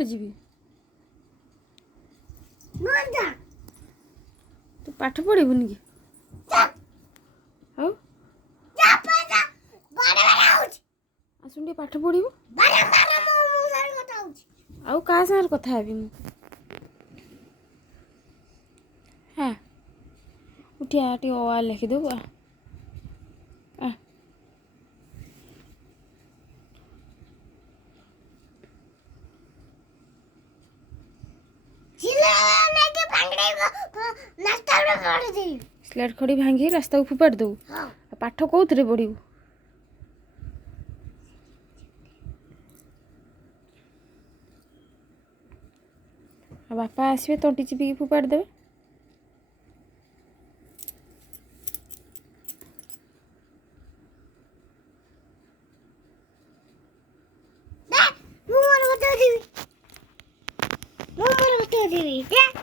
कुआड़े जीवी तू पाठ पढ़िबुनि कि आउ आसुन टे पाठ पढ़िबु आउ का सार कथा हेबी मु हाँ उठिया टे आ लिखि दो आ स्लेट खड़ी भांगी रास्ता को फोपाड़ दो पाठ कौन पढ़ू बापा आसवे तंटी चिपिकी फोपाड़ देवे बता देवी